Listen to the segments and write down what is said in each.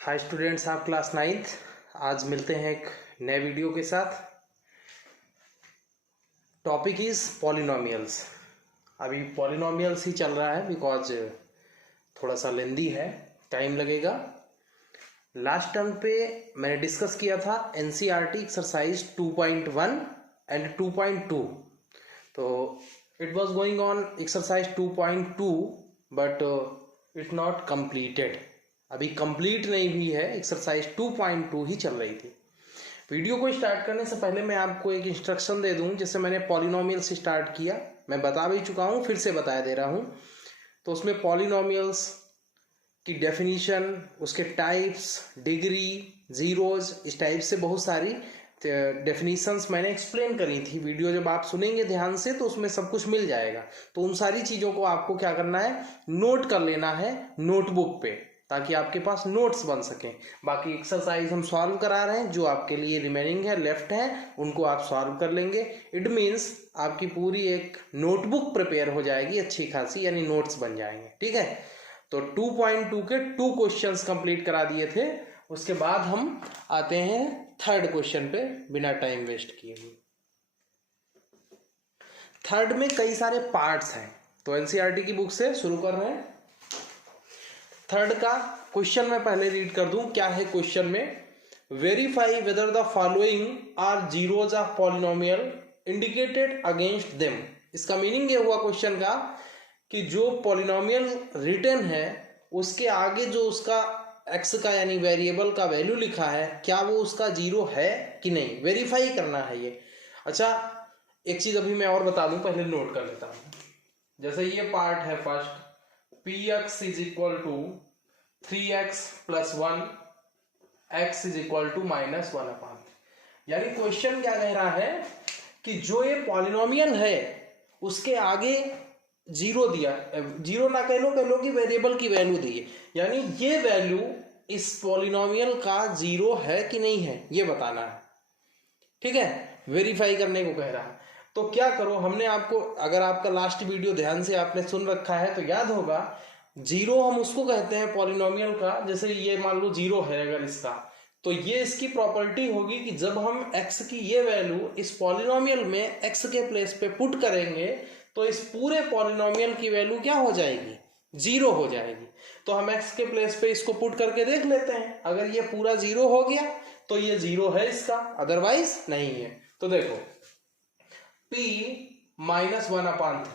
Hi students, आप class 9th। आज मिलते हैं एक नए वीडियो के साथ। Topic is polynomials. अभी पॉलिनोमियल्स ही चल रहा है बिकॉज थोड़ा सा लेंदी है, टाइम लगेगा। लास्ट टर्म पे मैंने डिस्कस किया था एनसीईआरटी एक्सरसाइज 2.1 एंड 2.2। तो it was going on exercise 2.2 but it not completed. अभी कंप्लीट नहीं हुई है, एक्सरसाइज 2.2 ही चल रही थी। वीडियो को स्टार्ट करने से पहले मैं आपको एक इंस्ट्रक्शन दे दूं। जैसे मैंने पॉलिनोमियल से स्टार्ट किया, मैं बता भी चुका हूं, फिर से बता दे रहा हूं। तो उसमें पॉलिनोमियल्स की डेफिनीशन, उसके टाइप्स, डिग्री, जीरोज, इस टाइप से बहुत सारी डेफिनीशंस मैंने एक्सप्लेन करी थी। वीडियो जब आप सुनेंगे ध्यान से तो उसमें सब कुछ मिल जाएगा। तो उन सारी चीज़ों को आपको क्या करना है, नोट कर लेना है नोटबुक पे, ताकि आपके पास नोट्स बन सकें। बाकी एक्सरसाइज हम सॉल्व करा रहे हैं, जो आपके लिए रिमेनिंग है, लेफ्ट है, उनको आप सॉल्व कर लेंगे। इट मीन्स आपकी पूरी एक नोटबुक प्रिपेयर हो जाएगी अच्छी खासी, यानी नोट्स बन जाएंगे। ठीक है, तो 2.2 के 2 क्वेश्चंस कंप्लीट करा दिए थे। उसके बाद हम आते हैं थर्ड क्वेश्चन पे बिना टाइम वेस्ट किए हुए। थर्ड में कई सारे पार्ट्स हैं, तो एनसीईआरटी की बुक से शुरू कर रहे हैं। थर्ड का क्वेश्चन मैं पहले रीड कर दूं। क्या है क्वेश्चन में? Verify whether the following are zeros of polynomial indicated against them. इसका मीनिंग ये हुआ क्वेश्चन का कि जो पॉलिनोमियल रिटर्न है उसके आगे जो उसका एक्स का यानी वेरिएबल का वैल्यू लिखा है, क्या वो उसका जीरो है कि नहीं, वेरीफाई करना है ये। अच्छा, एक चीज अभी मैं और बता दूं, पहले नोट कर लेता हूं। जैसे ये पार्ट है first, px is equal to 3x plus 1, x is equal to minus 1/3। यानी क्वेश्चन क्या कह रहा है कि जो ये पॉलिनोमियल है उसके आगे जीरो दिया, जीरो ना कह लो कि वेरिएबल की वैल्यू दी है, यानी ये वैल्यू इस पॉलिनोमियल का जीरो है कि नहीं है, ये बताना है। ठीक है, वेरीफाई करने को कह रहा है। तो क्या करो, हमने आपको, अगर आपका लास्ट वीडियो ध्यान से आपने सुन रखा है तो याद होगा, जीरो हम उसको कहते हैं पॉलिनोमियल का। जैसे ये मान लो जीरो है अगर इसका, तो ये इसकी प्रॉपर्टी होगी कि जब हम x की ये वैल्यू इस पॉलिनोमियल में x के प्लेस पे पुट करेंगे तो इस पूरे पॉलिनोमियल की वैल्यू क्या हो जाएगी, जीरो हो जाएगी। तो हम x के प्लेस पे इसको पुट करके देख लेते हैं। अगर ये पूरा जीरो हो गया तो ये जीरो है इसका, अदरवाइज नहीं है। तो देखो p माइनस 1/3,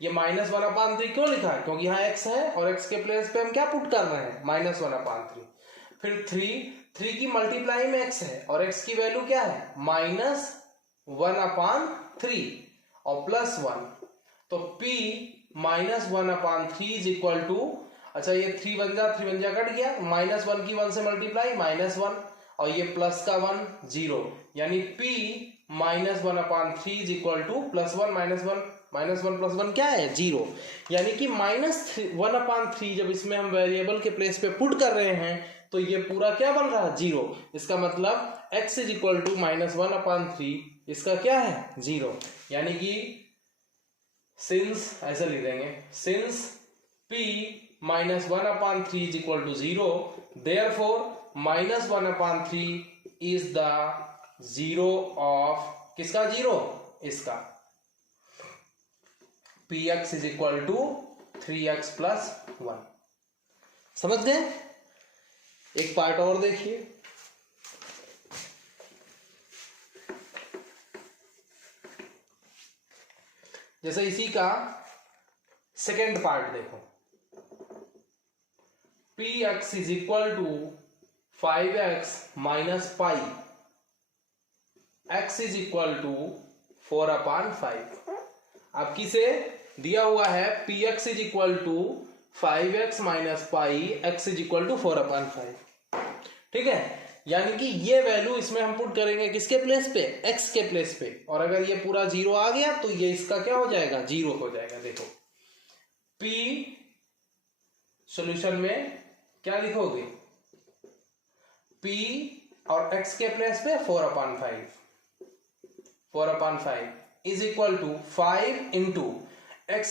ये माइनस 1/3 क्यों लिखा है? क्योंकि यहाँ x है और x के प्लेस पे हम क्या पुट कर रहे हैं, माइनस 1/3। फिर 3 की मल्टीप्लाई में x है और x की वैल्यू क्या है, माइनस 1/3 और प्लस 1। तो p minus 1/3 is equal to, अच्छा ये 3 बन जा कट गया, माइनस 1 की 1 से मल्टीप्लाई माइनस 1 और ये प्लस का 1 0, यानी p minus 1/3 is equal two plus 1 minus 1 plus 1 क्या है, जीरो। यानी कि माइनस 1/3 जब इसमें हम वेरिएबल के प्लेस पे पुट कर रहे हैं तो ये पूरा क्या बन रहा है, जीरो। इसका मतलब x is equal to minus 1/3, इसका क्या है, जीरो। यानी कि सिंस, ऐसा लिख देंगे, since p minus 1/3 is equal to zero, therefore minus 1/3 is the zero of, किसका जीरो, इसका। px is equal to 3x plus 1। समझ गए? एक पार्ट और देखिए। जैसे इसी का सेकेंड पार्ट देखो, px is equal to 5x minus pi, x is equal to 4/5। आपकी से दिया हुआ है px is equal to 5x minus pi, x is equal to 4/5। ठीक है, यानी कि ये वैल्यू इसमें हम पुट करेंगे किसके प्लेस पे, x के प्लेस पे, और अगर ये पूरा जीरो आ गया तो ये इसका क्या हो जाएगा, जीरो हो जाएगा। देखो p सॉल्यूशन में क्या लिखोगे, p और x के प्लेस पे 4/5 is equal to 5 into x,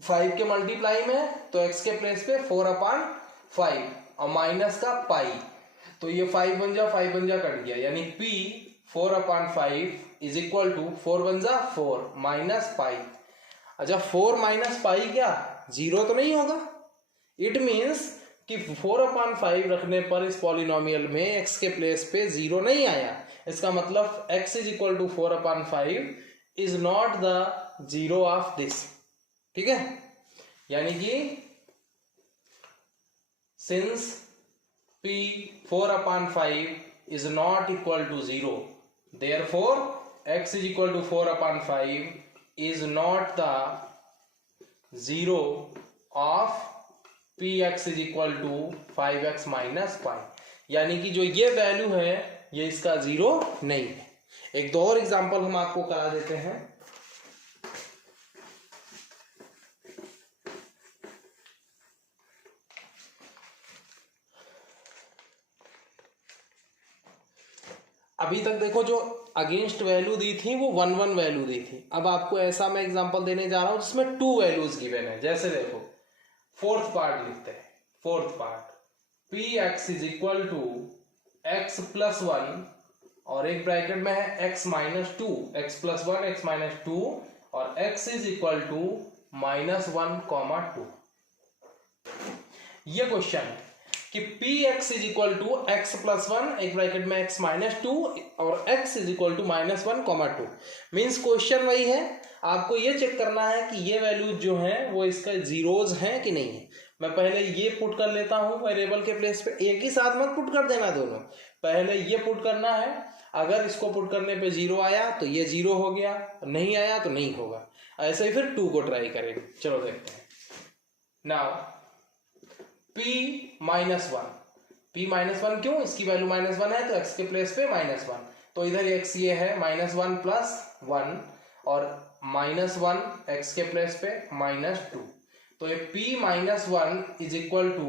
5 के मल्टीप्लाई में तो x के प्लेस पे 4/5 और माइनस का पाई, तो ये 5 बन जा कट गया, यानी p 4/5 इज इक्वल टू 4 बन जा 4 माइनस पाई। अच्छा 4 माइनस पाई क्या 0 तो नहीं होगा? इट मीन्स कि 4/5 रखने पर इस पॉलिनोमियल में x के प्लेस पे 0 नहीं आया। इसका मतलब x is equal to 4/5 is not the zero of this. ठीक है, यानी कि since p 4/5 is not equal to 0, therefore x is equal to 4/5 is not the zero of px is equal to 5x minus pi। यानी कि जो ये value है ये इसका जीरो नहीं है। एक दो और एग्जांपल हम आपको करा देते हैं। अभी तक देखो जो अगेंस्ट वैल्यू दी थी वो 1 1 वैल्यू दी थी। अब आपको ऐसा मैं एग्जांपल देने जा रहा हूं जिसमें 2 वैल्यूज गिवन है। जैसे देखो फोर्थ पार्ट लिखते हैं। Fourth part p x is equal to x plus 1 और एक ब्रैकेट में है x minus 2, x plus 1 x minus 2 और x इज इक्वल टू -1, 2। ये क्वेश्चन है कि px is equal to x plus 1 एक ब्रैकेट में x माइनस 2 और x is equal to -1, 2। Means question वही है, आपको ये चेक करना है कि ये वैल्यूज जो हैं वो इसका जीरोज हैं कि नहीं है। मैं पहले ये पुट कर लेता हूं वेरिएबल के प्लेस पे, एक ही साथ मत पुट कर देना दोनों, पहले ये पुट करना है। अगर इसको पुट करने पे 0 आया तो ये 0 हो गया, नहीं आया तो नहीं होगा। ऐसे ही फिर 2 को ट्राई करेंगे। चलो देखते हैं। नाउ p -1, p -1 क्यों? इसकी वैल्यू -1 है तो x के प्लेस पे -1, तो इधर x ये है -1 प्लस 1 और -1 x के प्लेस पे -2, तो ये p -1 इज इक्वल टू,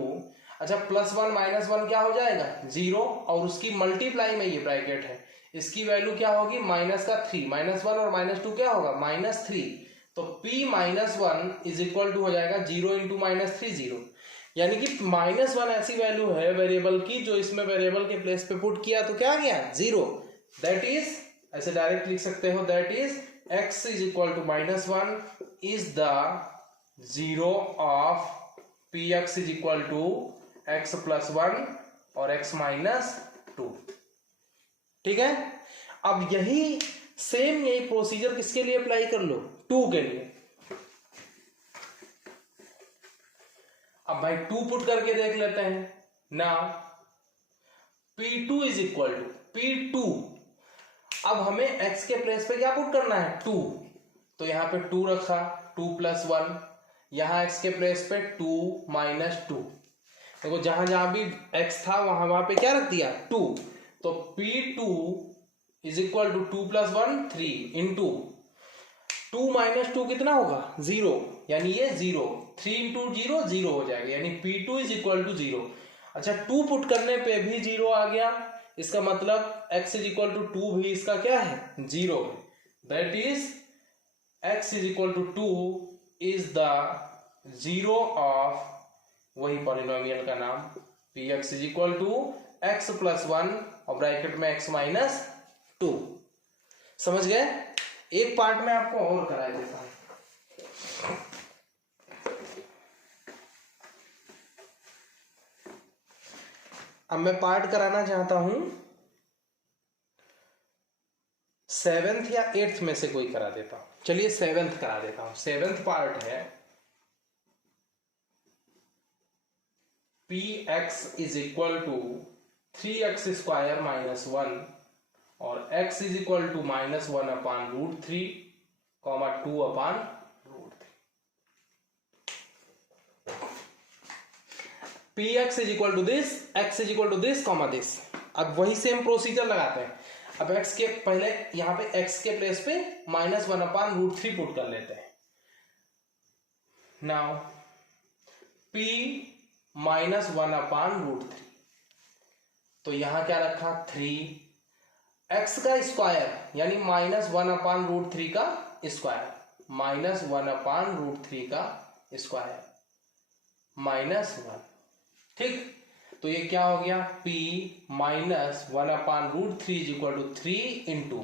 अच्छा +1 -1 क्या हो जाएगा 0 और उसकी मल्टीप्लाई में ये ब्रैकेट है, इसकी वैल्यू क्या होगी -3, -1 और -2 क्या होगा -3, तो p -1 इज इक्वल टू हो जाएगा 0 इंटू -3 0। यानी कि -1 ऐसी वैल्यू है वेरिएबल की जो इसमें वेरिएबल के प्लेस पे पुट किया तो क्या गया 0। दैट इज, ऐसे डायरेक्ट लिख सकते हो, that is x is equal to -1 is the zero of px is equal to x plus 1 और x माइनस 2। ठीक है, अब यही सेम यही प्रोसीजर किसके लिए अप्लाई कर लो 2 के लिए। अब भाई 2 पुट करके देख लेते हैं ना। p2 is equal to p2, अब हमें x के प्लेस पे क्या पुट करना है 2, तो यहां पे 2 रखा, 2 + 1, यहां x के प्लेस पे 2 - 2। देखो जहां जहां भी x था वहां वहां पे क्या रख दिया 2, तो p2 is equal to 2 + 1 3 into 2 - 2 कितना होगा 0, यानी ये 0, 3 इंटू 0 0 हो जाएगा, यानी p2 इज इक्वल टू 0। अच्छा 2 पुट करने पे भी 0 आ गया, इसका मतलब x इज इक्वल टू 2 भी इसका क्या है 0। That is x is equal to 2 is the zero of वही पॉलिनोमियल का नाम px is equal to x plus 1 और ब्रैकेट में x माइनस 2। समझ गए? एक पार्ट में आपको और करा देता हूं। अब मैं पार्ट कराना चाहता हूं 7th या 8th में से कोई करा देता हूं। चलिए 7th करा देता हूं। 7th पार्ट है px is equal to 3x² - 1 और x is equal to -1/√3, 2/√3। px is equal to this, x is equal to this, this. अब वही सेम प्रोसीजर लगाते हैं। अब x के पहले यहां पे x के प्लेस पे -1/√3 पुट कर लेते हैं। नाउ p -1/√3, तो यहां क्या रखा 3, x का स्क्वायर यानी -1/√3 का स्क्वायर, -1/√3 का स्क्वायर -1। ठीक, तो ये क्या हो गया, p minus 1/√3 is equal to 3 into,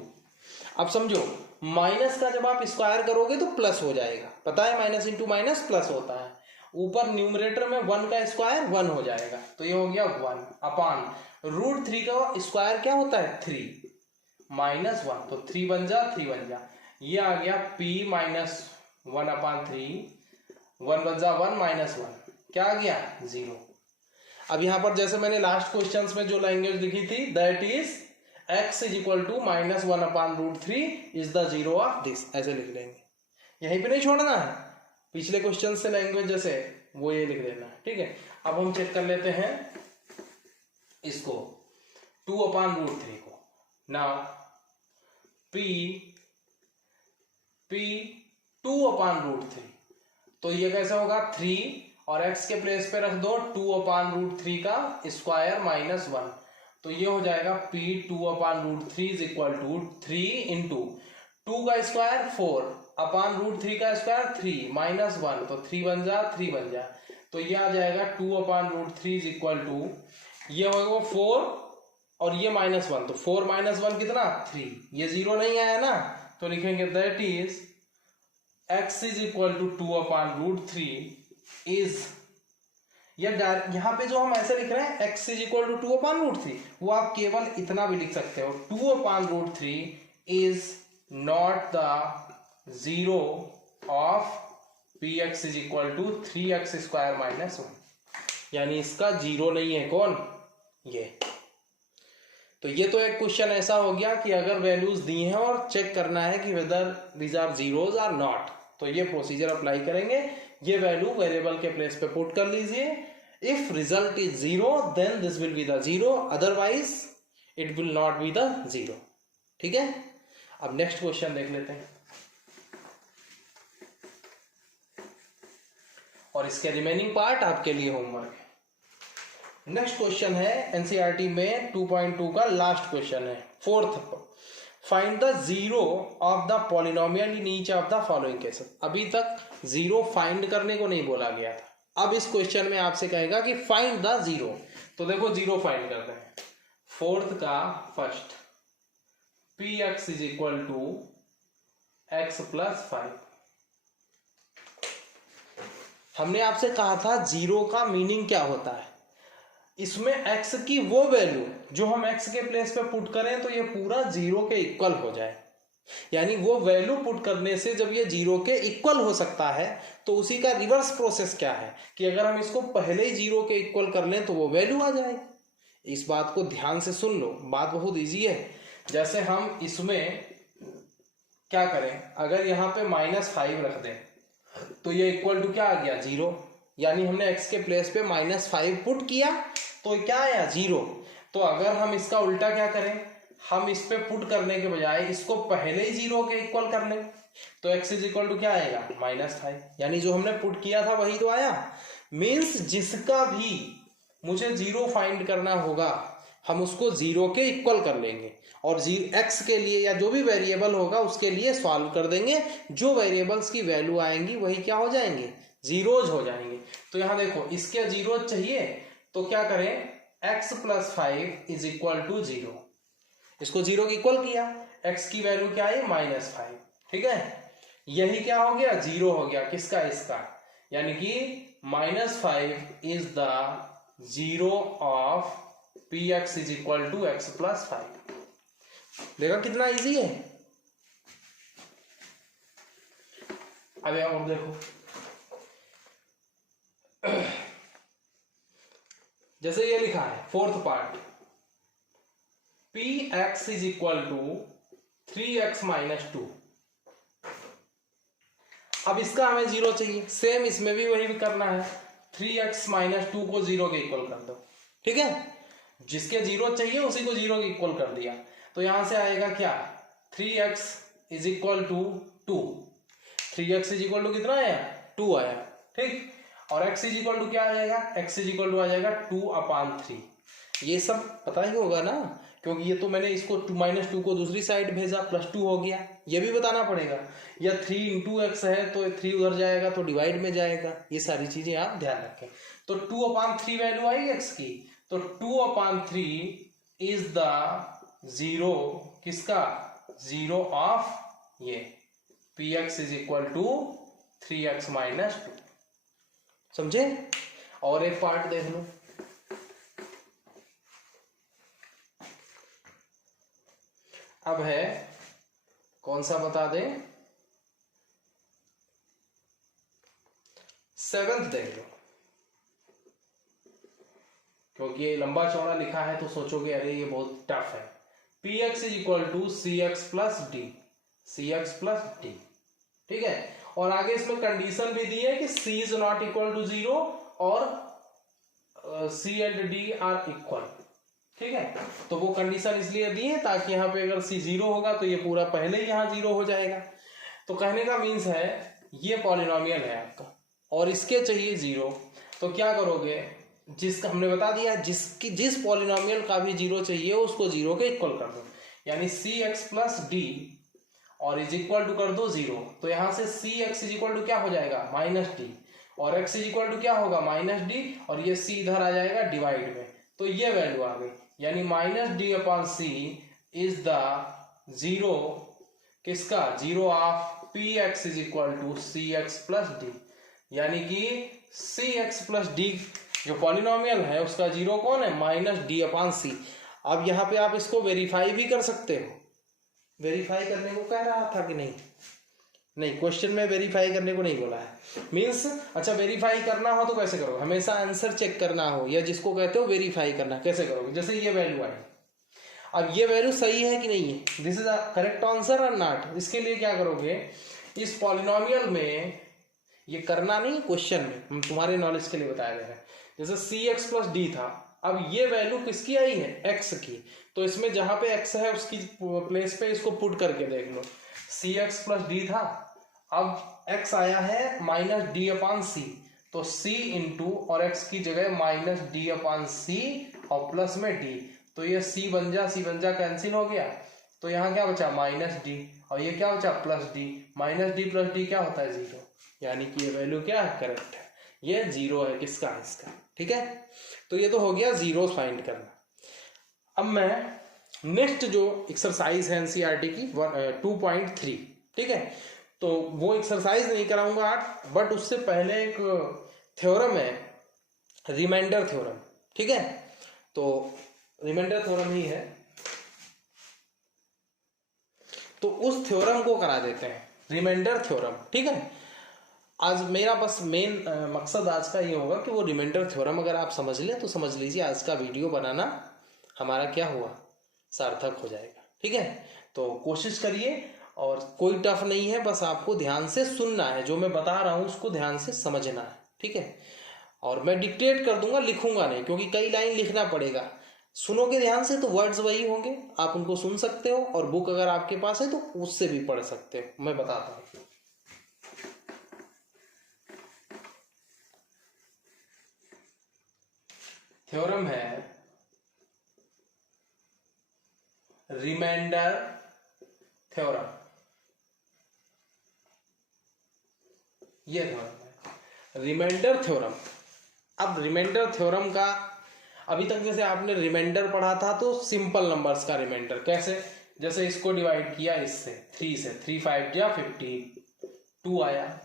अब समझो माइनस का जब आप स्क्वायर करोगे तो प्लस हो जाएगा, पता है माइनस इंटू माइनस प्लस होता है, ऊपर न्यूमरेटर में 1 का स्क्वायर 1 हो जाएगा, तो ये हो गया 1/√3 का स्क्वायर क्या होता है 3 माइनस 1, तो 3 बन जा, ये आ गया p माइनस 1/3, 1 बन जा 1 माइनस 1 क्या आ गया 0। अब यहां पर जैसे मैंने लास्ट क्वेश्चन में जो लैंग्वेज लिखी थी, that is x is equal to minus 1/√3 is the zero of this, ऐसे लिख लेंगे, यहीं पे नहीं छोड़ना है, पिछले क्वेश्चन से लैंग्वेज जैसे वो ये लिख देना है, ठीक है। अब हम चेक कर लेते हैं इसको 2/√3 को, नाउ p 2/√3, तो ये कैसे होगा 3 और x के प्लेस पे रख दो 2/√3 का स्क्वायर माइनस 1, तो ये हो जाएगा p 2/√3 is equal to 3 into 2 का स्क्वायर 4/√3 का स्क्वायर 3 माइनस 1, तो 3 बन जा, तो ये आ जाएगा 2/√3 इज इक्वल टू, ये होगा 4 और ये माइनस 1, तो 4 माइनस 1 कितना 3, ये 0 नहीं आया ना, तो लिखेंगे that is x is equal to 2/√3 is, यहाँ पे जो हम ऐसे लिख रहे हैं x इज इक्वल टू 2/√3, वो आप केवल इतना भी लिख सकते हो 2/√3 is not the zero of px is equal to 3x square minus 1, यानी इसका जीरो नहीं है कौन, ये। तो ये तो एक क्वेश्चन ऐसा हो गया कि अगर वैल्यूज दी हैं और चेक करना है कि whether these are zeros are not, तो ये प्रोसीजर अप्लाई करेंगे, ये वैल्यू वेरिएबल के प्लेस पे पुट कर लीजिए, if result is 0 then this will be the 0, otherwise it will not be the 0, ठीक है। अब नेक्स्ट क्वेश्चन देख लेते हैं और इसके रिमेनिंग पार्ट आपके लिए होमवर्क है। नेक्स्ट क्वेश्चन है एनसीईआरटी में 2.2 का लास्ट क्वेश्चन है, fourth, find the zero of the polynomial in each of the following cases. अभी तक जीरो फाइंड करने को नहीं बोला गया था, अब इस क्वेश्चन में आपसे कहेगा कि फाइंड द जीरो, तो देखो जीरो फाइंड करते हैं। फोर्थ का first, px is equal to x plus 5। हमने आपसे कहा था जीरो का मीनिंग क्या होता है, इसमें x की वो वैल्यू जो हम x के प्लेस पे पुट करें तो ये पूरा जीरो के इक्वल हो जाए, यानी वो वैल्यू पुट करने से जब ये जीरो के इक्वल हो सकता है तो उसी का रिवर्स प्रोसेस क्या है कि अगर हम इसको पहले ही जीरो के इक्वल कर लें तो वो वैल्यू आ जाएगी। इस बात को ध्यान से सुन लो, बात बहुत इजी है। जैसे हम इसमें क्या करें, अगर यहाँ पे -5 रख दें तो ये इक्वल टू क्या आ गया 0, यानी हमने x के प्लेस पे -5 पुट किया तो क्या आया 0। तो अगर हम इसका उल्टा क्या करें, हम इस पे पुट करने के बजाय इसको पहले ही 0 के इक्वल कर लें तो x इज इक्वल टू क्या आएगा -5, यानी जो हमने पुट किया था वही तो आया। मीन्स जिसका भी मुझे 0 फाइंड करना होगा हम उसको 0 के इक्वल कर लेंगे और x के लिए या जो भी वेरिएबल होगा उसके लिए सॉल्व कर देंगे, जो वेरिएबल्स की वैल्यू आएंगी वही क्या हो जाएंगे, जीरोज हो जाएंगे। तो यहाँ देखो इसके जीरोज चाहिए तो क्या करें, x plus 5 is equal to 0, इसको 0 के इक्वल किया, x की वैल्यू क्या है -5, ठीक है। यही क्या हो गया 0 हो गया, किसका, इसका, यानी कि -5 is the zero of px is equal to x plus 5। देखा कितना इजी है। अब और देखो जैसे ये लिखा है fourth part, px is equal to 3x minus 2। अब इसका हमें 0 चाहिए, सेम इसमें भी वही करना है, 3x माइनस 2 को 0 के इक्वल कर दो, ठीक है। जिसके 0 चाहिए उसी को 0 के इक्वल कर दिया, तो यहां से आएगा क्या, 3x is equal to 2, 3x is equal to कितना आया 2 आया, ठीक। और x इज इक्वल टू क्या आ जाएगा, x इज इक्वल टू आ जाएगा 2/3। ये सब पता ही होगा ना, क्योंकि ये तो मैंने इसको -2 को दूसरी साइड भेजा, +2 हो गया, ये भी बताना पड़ेगा। या 3 × x है तो 3 उधर जाएगा तो डिवाइड में जाएगा, ये सारी चीजें आप ध्यान रखें। तो 2/3 वैल्यू आई x की, तो 2/3 इज द 0 किसका, 0 ऑफ ये px = 3x - 2। समझे? और एक पार्ट देख लो, अब है कौन सा बता दें, 7th देख लो, क्योंकि ये लंबा चौड़ा लिखा है तो सोचोगे अरे ये बहुत टफ है। px = cx + d, cx + d, ठीक है। और आगे इसमें कंडीशन भी दी है कि c is not equal to 0 और c and d are equal, ठीक है। तो वो कंडीशन इसलिए दी है ताकि यहाँ पे अगर c 0 होगा तो ये पूरा पहले ही यहाँ 0 हो जाएगा। तो कहने का मीन्स है ये पॉलिनोमियल है आपका और इसके चाहिए 0, तो क्या करोगे, जिसका हमने बता दिया जिस पॉलिनोमियल का भी 0 चाहिए उसको 0 के इक्वल कर दो, यानी cx + d और इज इक्वल टू कर दो 0। तो यहाँ से cx = क्या हो जाएगा, -d, और x = क्या होगा, -d, और ये c इधर आ जाएगा डिवाइड में, तो ये वैल्यू आ गई, यानी -d/c इज द 0 किसका, 0 ऑफ px = cx + d, यानी कि cx + d जो पॉलिनोमियल है उसका 0 कौन है, -d/c। अब यहाँ पे आप इसको वेरीफाई भी कर सकते हो, वेरीफाई करने को कह रहा था कि नहीं, नहीं क्वेश्चन में वेरीफाई करने को नहीं बोला है। मीन्स अच्छा वेरीफाई करना हो तो कैसे करोगे, हमेशा आंसर चेक करना हो या जिसको कहते हो वेरीफाई करना, कैसे करोगे, जैसे ये वैल्यू आई, अब ये वैल्यू सही है कि नहीं है, this is a correct answer और नॉट। इसके लिए क्या करोगे, इस पॉलिनोमियल में ये करना नहीं, क्वेश्चन में हम तुम्हारे नॉलेज के लिए बताया गया है, जैसे cx + d था, अब ये वैल्यू किसकी आई है, x की, तो इसमें जहां पे x है उसकी प्लेस पे इसको पुट करके देख लो, cx + d था, अब x आया है -d/c, तो c इंटू और x की जगह -d/c और प्लस में d, तो ये c बन जा कैंसिल हो गया, तो यहाँ क्या बचा, -d, और ये क्या बचा, +d, -d + d क्या होता है 0, यानी कि ये वैल्यू क्या है, करेक्ट है, ये 0 है किसका, इसका, ठीक है। तो ये तो हो गया 0 फाइंड करना। अब मैं नेक्स्ट जो एक्सरसाइज है एनसीईआरटी की 2.3, ठीक है, तो वो एक्सरसाइज नहीं कराऊंगा आज, बट उससे पहले एक थ्योरम है, रिमाइंडर थ्योरम, ठीक है, तो रिमाइंडर थ्योरम ही है, तो उस थ्योरम को करा देते हैं, रिमाइंडर थ्योरम, ठीक है। आज मेरा बस मेन मकसद आज का ये होगा कि वो रिमाइंडर थ्योरम अगर आप समझ लें तो समझ लीजिए आज का वीडियो बनाना हमारा क्या हुआ, सार्थक हो जाएगा, ठीक है। तो कोशिश करिए, और कोई टफ नहीं है, बस आपको ध्यान से सुनना है, जो मैं बता रहा हूँ उसको ध्यान से समझना है, ठीक है। और मैं डिक्टेट कर दूंगा, लिखूंगा नहीं, क्योंकि कई लाइन लिखना पड़ेगा, सुनोगे ध्यान से तो वर्ड्स वही होंगे, आप उनको सुन सकते हो, और बुक अगर आपके पास है तो उससे भी पढ़ सकते हो, मैं बताता हूँ। थ्योरम है रिमाइंडर थ्योरम, ये थ्योरम है रिमाइंडर थ्योरम। अब रिमाइंडर थ्योरम का अभी तक जैसे आपने रिमाइंडर पढ़ा था तो सिंपल नंबर्स का रिमाइंडर कैसे, जैसे इसको डिवाइड किया इससे 3 से, 3 5 या 52 आया,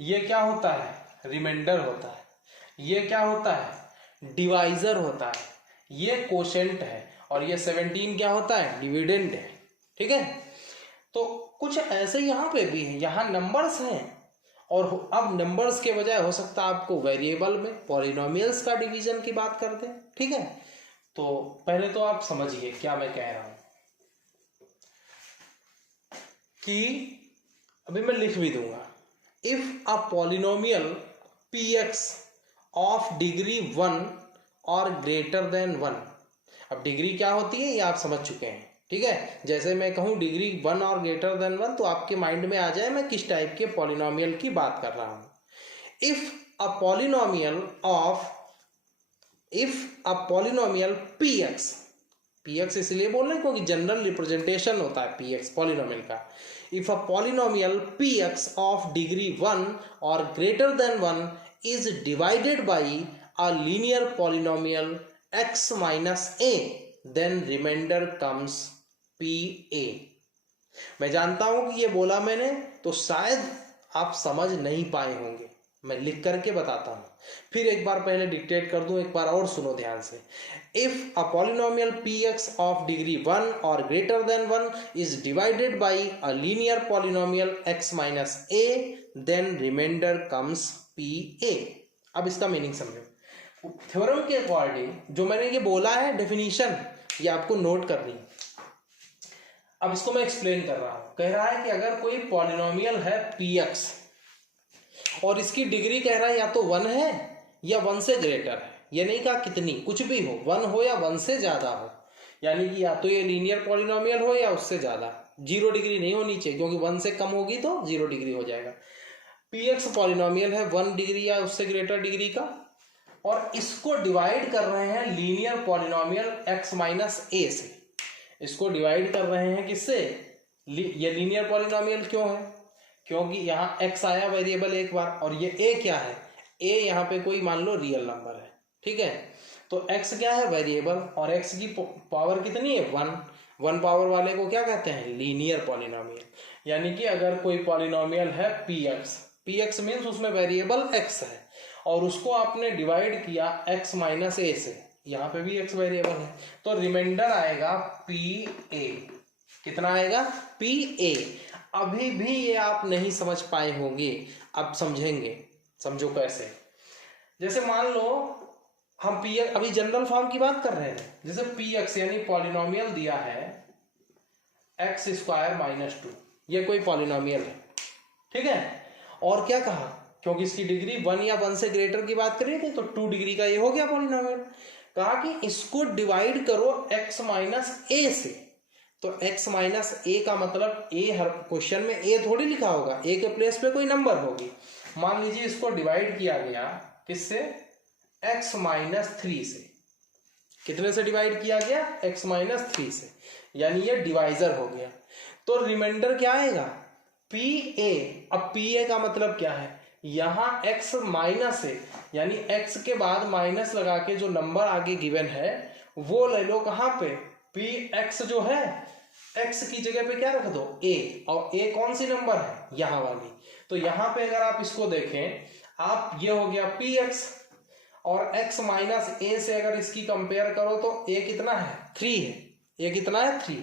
ये क्या होता है, रिमाइंडर होता है, ये क्या होता है, डिवाइजर होता है, ये कोशेंट है, और ये 17 क्या होता है, डिविडेंड है, ठीक है। तो कुछ ऐसे यहाँ पे भी है, यहाँ नंबर्स हैं, और अब नंबर्स के बजाय हो सकता है आपको वेरिएबल में पॉलिनोमियल्स का डिवीजन की बात करते हैं, ठीक है। तो पहले तो आप समझिए क्या मैं कह रहा हूं, कि अभी मैं लिख भी दूंगा, if a polynomial px of degree 1 और ग्रेटर देन 1, अब डिग्री क्या होती है ये आप समझ चुके हैं, ठीक है। जैसे मैं कहूं डिग्री 1 और ग्रेटर देन 1 तो आपके माइंड में आ जाए मैं किस टाइप के पॉलिनोमियल की बात कर रहा हूं। इफ अ पॉलिनोमियल px इसलिए बोल रहे हैं क्योंकि जनरल रिप्रेजेंटेशन होता है px पॉलिनोमियल का। If a polynomial px of degree 1 और greater than 1 is divided by a linear polynomial x minus a, then remainder comes pa। मैं जानता हूं कि ये बोला मैंने तो शायद आप समझ नहीं पाए होंगे, मैं लिख करके बताता हूं। फिर एक बार पहले डिक्टेट कर दूं, एक बार और सुनो ध्यान से। If a polynomial px of degree 1 और greater than 1 is divided by a linear polynomial x minus a, then remainder comes pa। अब इसका मीनिंग समझो। थ्योरम के अकॉर्डिंग जो मैंने ये बोला है डेफिनेशन, ये आपको नोट करनी है। अब इसको मैं एक्सप्लेन कर रहा हूं। कह रहा है कि अगर कोई पॉलिनोमियल है px और इसकी डिग्री कह रहा है या तो 1 है या 1 से ग्रेटर है, ये नहीं कहा कितनी, कुछ भी हो, 1 हो या 1 से ज्यादा हो, यानी कि या तो ये लीनियर पॉलिनोमियल हो या उससे ज्यादा। 0 डिग्री नहीं होनी चाहिए क्योंकि 1 से कम होगी तो 0 डिग्री हो जाएगा। px पॉलिनोमियल है 1 डिग्री या उससे ग्रेटर डिग्री का, और इसको डिवाइड कर रहे हैं linear polynomial x minus a से। इसको डिवाइड कर रहे हैं किससे? ये लीनियर पॉलिनोमियल क्यों है? क्योंकि यहाँ x आया वेरिएबल एक बार, और ये a क्या है? a यहाँ पे कोई मान लो रियल नंबर है, ठीक है। तो x क्या है? वेरिएबल, और x की पावर कितनी है? 1। 1 पावर वाले को क्या कहते हैं? Linear polynomial. यानी कि अगर कोई पॉलिनोमियल है px मीन्स उसमें वेरिएबल x है, और उसको आपने डिवाइड किया x माइनस a से, यहाँ पे भी x वेरिएबल है, तो रिमाइंडर आएगा pa। कितना आएगा? pa। अभी भी ये आप नहीं समझ पाए होंगे, अब समझेंगे। समझो कैसे। जैसे मान लो हम px, अभी जनरल फॉर्म की बात कर रहे हैं, जैसे px यानी पॉलिनोमियल दिया है x स्क्वायर माइनस 2, ये कोई पॉलिनोमियल है, ठीक है। और क्या कहा? क्योंकि इसकी डिग्री 1 या 1 से ग्रेटर की बात करें थे, तो 2 डिग्री का ये हो गया पॉलिनोमियल। कहा कि इसको डिवाइड करो x माइनस a से, तो x माइनस a का मतलब a, हर क्वेश्चन में a थोड़ी लिखा होगा, a के प्लेस पे कोई नंबर होगी। मान लीजिए इसको डिवाइड किया गया किससे? x माइनस 3 से। कितने से डिवाइड किया गया? x माइनस 3 से, यानी ये डिवाइजर हो गया। तो रिमाइंडर क्या आएगा? pa। अब pa का मतलब क्या है? यहाँ x माइनस है, यानी x के बाद माइनस लगा के जो नंबर आगे गिवन है वो ले लो। कहाँ पे? px जो है, x की जगह पे क्या रख दो? a, और a कौन सी नंबर है? यहाँ वाली। तो यहाँ पे अगर आप इसको देखें, आप ये हो गया px, और x माइनस a से अगर इसकी कंपेयर करो तो a कितना है? 3 है। a कितना है? 3।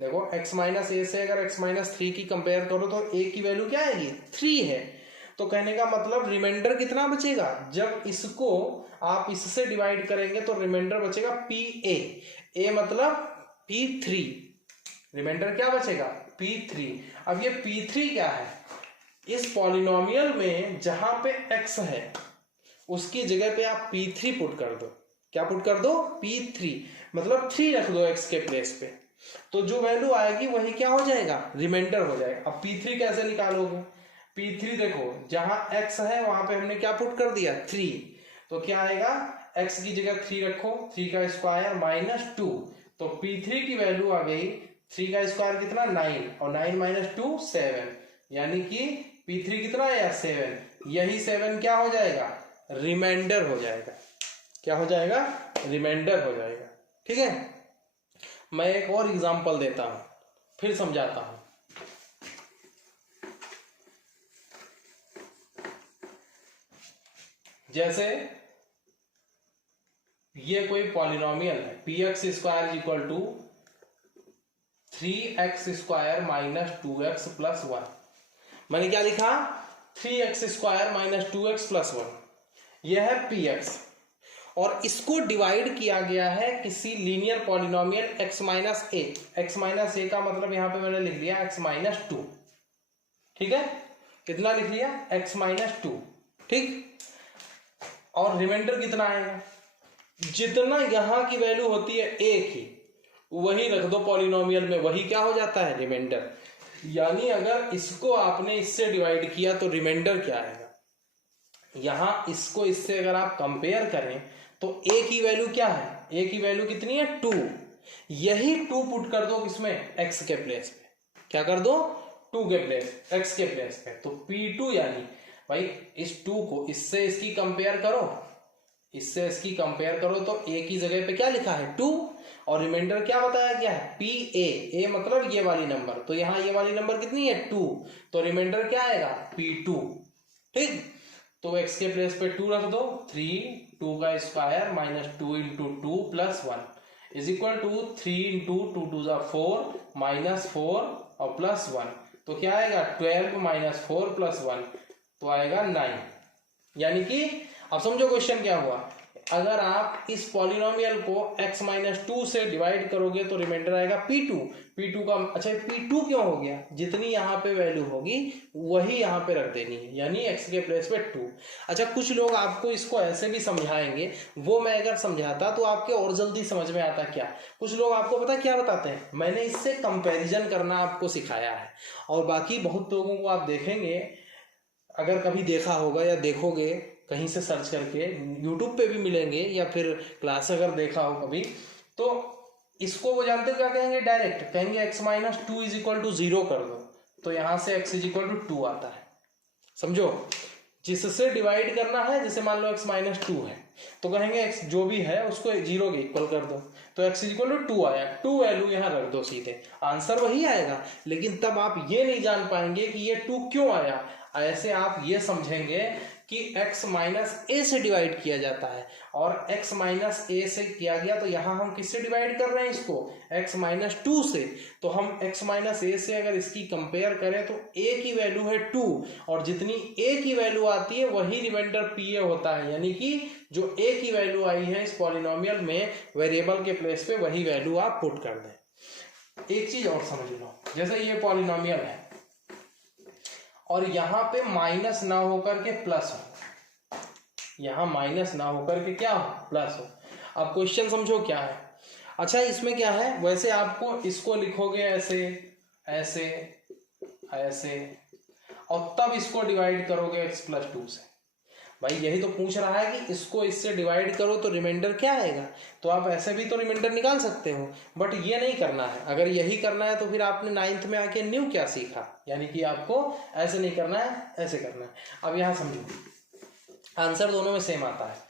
देखो x माइनस a से अगर x माइनस 3 की कंपेयर करो तो a की वैल्यू क्या आएगी? 3 है। तो कहने का मतलब रिमाइंडर कितना बचेगा? जब इसको आप इससे डिवाइड करेंगे तो रिमाइंडर बचेगा pa। a मतलब p3। रिमाइंडर क्या बचेगा? p3। अब ये p3 क्या है? इस पॉलिनोमियल में जहां पे x है उसकी जगह पे आप p3 पुट कर दो। क्या पुट कर दो? p3, मतलब 3 रख दो x के प्लेस पे, तो जो वैल्यू आएगी वही क्या हो जाएगा? रिमाइंडर हो जाएगा। अब p3 कैसे निकालोगे? p3 देखो, जहां x है वहां पे हमने क्या पुट कर दिया? 3, तो क्या आएगा? x की जगह 3 रखो, 3 का स्क्वायर माइनस 2, तो p3 की वैल्यू आ गई 3 का स्क्वायर कितना? 9, और 9 माइनस 2 7, यानी कि p3 कितना आया? 7। यही 7 क्या हो जाएगा? रिमाइंडर हो जाएगा। क्या हो जाएगा? रिमाइंडर हो जाएगा, ठीक है। मैं एक और एग्जांपल देता हूं, फिर समझाता हूं। जैसे ये कोई पॉलिनोमियल है px square equal to 3x square minus 2x plus 1। मैंने क्या लिखा? 3x square minus 2x plus 1। यह है px, और इसको डिवाइड किया गया है किसी linear polynomial x minus a। x minus a का मतलब यहां पे मैंने लिख लिया x माइनस 2, ठीक है। कितना लिख लिया? x माइनस 2, ठीक। और रिमाइंडर कितना आएगा? जितना यहां की वैल्यू होती है a की, वही रख दो पॉलिनोमियल में, वही क्या हो जाता है? रिमाइंडर। यानी अगर इसको आपने इससे डिवाइड किया तो रिमाइंडर क्या आएगा? यहां इसको इससे अगर आप कंपेयर करें तो a की वैल्यू क्या है? a की वैल्यू कितनी है? 2, यही 2 पुट कर दो किसमें, x के प्लेस पे। क्या कर दो, 2 के प्लेस, x के प्लेस पे। तो P2 यानी भाई इस 2 को इससे इसकी कंपेयर करो, इससे इसकी कंपेयर करो तो a की जगह पे क्या लिखा है 2, और रिमाइंडर क्या बताया गया है PA, a मतलब ये वाली नंबर, तो यहाँ ये वाली नंबर कितनी है 2, तो रिमाइंडर क्या आएगा P2। ठीक, तो x के प्लेस पे 2 रख दो, 3 2 का square minus 2 into 2 plus 1 is equal to 3 into 2 to 4 minus 4 और प्लस 1, तो क्या आएगा 12 माइनस 4 प्लस 1, तो आएगा 9। यानी कि अब समझो क्वेश्चन क्या हुआ, अगर आप इस पॉलिनोमियल को x माइनस 2 से डिवाइड करोगे तो रिमाइंडर आएगा P2। P2 का अच्छा P2 क्यों हो गया, जितनी यहाँ पे वैल्यू होगी वही यहाँ पे रख देनी है, यानी x के प्लेस पे 2। अच्छा कुछ लोग आपको इसको ऐसे भी समझाएंगे, वो मैं अगर समझाता तो आपके और जल्दी समझ में आता। क्या कुछ लोग आपको पता क्या बताते हैं, मैंने इससे कंपेरिजन करना आपको सिखाया है, और बाकी बहुत लोगों को आप देखेंगे, अगर कभी देखा होगा या देखोगे कहीं से सर्च करके, यूट्यूब पे भी मिलेंगे या फिर क्लास अगर देखा हो कभी, तो इसको वो जानते हो क्या कहेंगे, डायरेक्ट कहेंगे x minus 2 is equal to 0 कर दो, तो यहां से x इज इक्वल टू 2 आता है। समझो, जिससे डिवाइड करना है, जैसे मान लो x माइनस 2 है तो कहेंगे x जो भी है उसको 0 के इक्वल कर दो, तो x इज इक्वल टू 2 आया, 2 वैल्यू यहाँ रख दो, सीधे आंसर वही आएगा। लेकिन तब आप ये नहीं जान पाएंगे कि ये 2 क्यों आया, ऐसे आप ये समझेंगे कि x माइनस ए से डिवाइड किया जाता है, और x माइनस ए से किया गया तो यहाँ हम किससे डिवाइड कर रहे हैं इसको, x माइनस 2 से, तो हम x माइनस ए से अगर इसकी कंपेयर करें तो a की वैल्यू है 2, और जितनी a की वैल्यू आती है वही रिमाइंडर PA होता है, यानी कि जो a की वैल्यू आई है इस पॉलिनोमियल में वेरिएबल के प्लेस पे वही वैल्यू आप पुट कर दें। एक चीज और समझ लो, जैसे ये पॉलिनोमियल है और यहाँ पे माइनस ना होकर के प्लस हो, यहाँ माइनस ना होकर के क्या हो, प्लस हो। अब क्वेश्चन समझो क्या है। अच्छा इसमें क्या है, वैसे आपको इसको लिखोगे ऐसे ऐसे ऐसे, और तब इसको डिवाइड करोगे x प्लस 2 से। भाई यही तो पूछ रहा है कि इसको इससे डिवाइड करो तो रिमाइंडर क्या आएगा, तो आप ऐसे भी तो रिमाइंडर निकाल सकते हो, बट ये नहीं करना है। अगर यही करना है तो फिर आपने 9th में आके न्यू क्या सीखा, यानी कि आपको ऐसे नहीं करना है, ऐसे करना है। अब यहाँ समझो, आंसर दोनों में सेम आता है।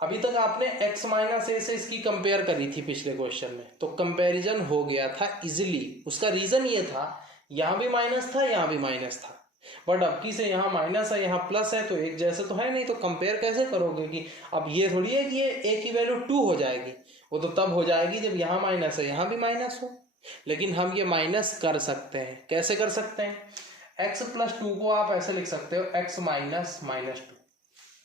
अभी तक आपने x माइनस ए से इसकी कंपेयर करी थी पिछले क्वेश्चन में, तो कंपेरिजन हो गया था इजिली। उसका रीजन ये था, यहाँ भी माइनस था यहाँ भी माइनस था, बट अब की से यहाँ माइनस है यहाँ प्लस है, तो एक जैसे तो है नहीं, तो कंपेयर कैसे करोगे कि अब ये थोड़ी है कि ये a की वैल्यू 2 हो जाएगी, वो तो तब हो जाएगी जब यहाँ माइनस है यहाँ भी माइनस हो। लेकिन हम ये माइनस कर सकते हैं, कैसे कर सकते हैं, x प्लस 2 को आप ऐसे लिख सकते हो x माइनस माइनस 2,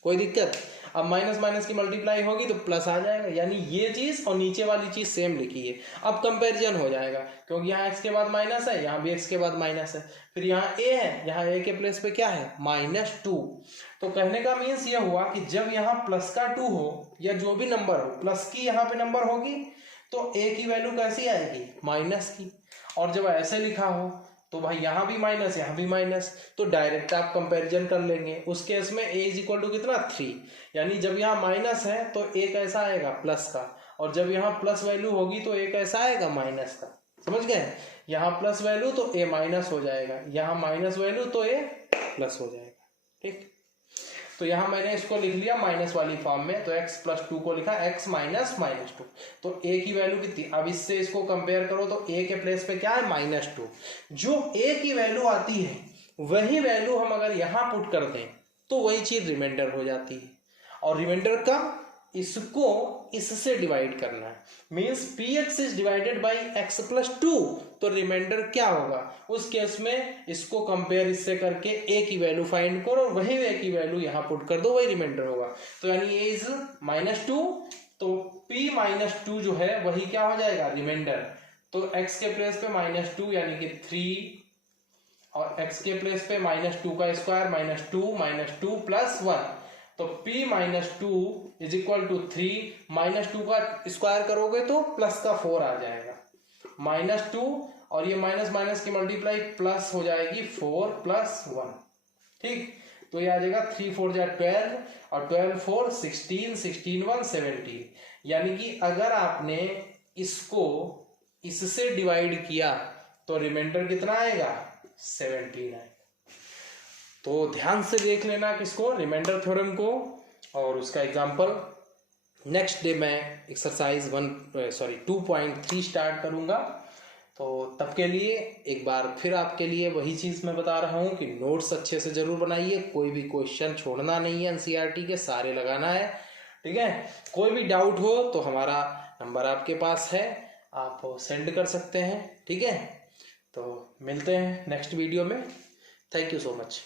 कोई दिक्कत। अब माइनस माइनस की मल्टीप्लाई होगी तो प्लस आ जाएगा, यानी ये चीज और नीचे वाली चीज सेम लिखी है। अब कंपैरिजन हो जाएगा, क्योंकि यहाँ x के बाद माइनस है, यहाँ भी x के बाद माइनस है, फिर यहाँ a है, यहाँ a के प्लेस पे क्या है -2। तो कहने का मीन्स ये हुआ कि जब यहाँ प्लस का 2 हो या जो भी नंबर हो, प्लस की यहाँ पे नंबर होगी तो a की वैल्यू कैसी आएगी, माइनस की। और जब ऐसे लिखा हो तो भाई यहाँ भी माइनस यहाँ भी माइनस, तो डायरेक्ट आप कंपैरिजन कर लेंगे। उस केस में a इज इक्वल टू कितना 3, यानी जब यहाँ माइनस है तो a कैसा आएगा, प्लस का, और जब यहाँ प्लस वैल्यू होगी तो a कैसा आएगा, माइनस का। समझ गए, यहाँ प्लस वैल्यू तो a माइनस हो जाएगा, यहाँ माइनस वैल्यू तो a प्लस हो जाएगा। ठीक, तो यहाँ मैंने इसको लिख लिया माइनस वाली फॉर्म में, तो x प्लस 2 को लिखा x माइनस माइनस 2, तो a की वैल्यू कितनी, अब इससे इसको कंपेयर करो तो a के प्लेस पे क्या है, -2। जो a की वैल्यू आती है वही वैल्यू हम अगर यहाँ पुट कर दें तो वही चीज रिमाइंडर हो जाती है। और रिमाइंडर का इसको इससे डिवाइड करना है, means px is divided by x plus 2, तो रिमाइंडर क्या होगा, उस केस में इसको कंपेयर इससे करके a की वैल्यू फाइंड करो और वही a की वैल्यू यहाँ पुट कर दो, वही रिमाइंडर होगा। तो यानी a इज -2, तो p -2 जो है वही क्या हो जाएगा, रिमाइंडर। तो x के प्लेस पे -2 यानी कि 3, और x के प्लेस पे -2 का स्क्वायर -2 प्लस 1, तो p -2 इज इक्वल टू 3, -2 का स्क्वायर करोगे तो प्लस का 4 आ जाएगा, -2 और ये माइनस माइनस की मल्टीप्लाई प्लस हो जाएगी 4 प्लस 1। ठीक, तो ये आ जाएगा 3 4 जा 12 और 12 4 16, 16 1 17। यानी कि अगर आपने इसको इससे डिवाइड किया तो रिमाइंडर कितना आएगा 17 आएगा। तो ध्यान से देख लेना किसको, रिमाइंडर थ्योरम को, और उसका एग्जांपल नेक्स्ट डे मैं एक्सरसाइज 2.3 स्टार्ट करूंगा। तो तब के लिए एक बार फिर आपके लिए वही चीज़ मैं बता रहा हूँ कि नोट्स अच्छे से जरूर बनाइए, कोई भी क्वेश्चन छोड़ना नहीं है, एनसीईआरटी के सारे लगाना है, ठीक है। कोई भी डाउट हो तो हमारा नंबर आपके पास है, आप सेंड कर सकते हैं, ठीक है। तो मिलते हैं नेक्स्ट वीडियो में। Thank you so much.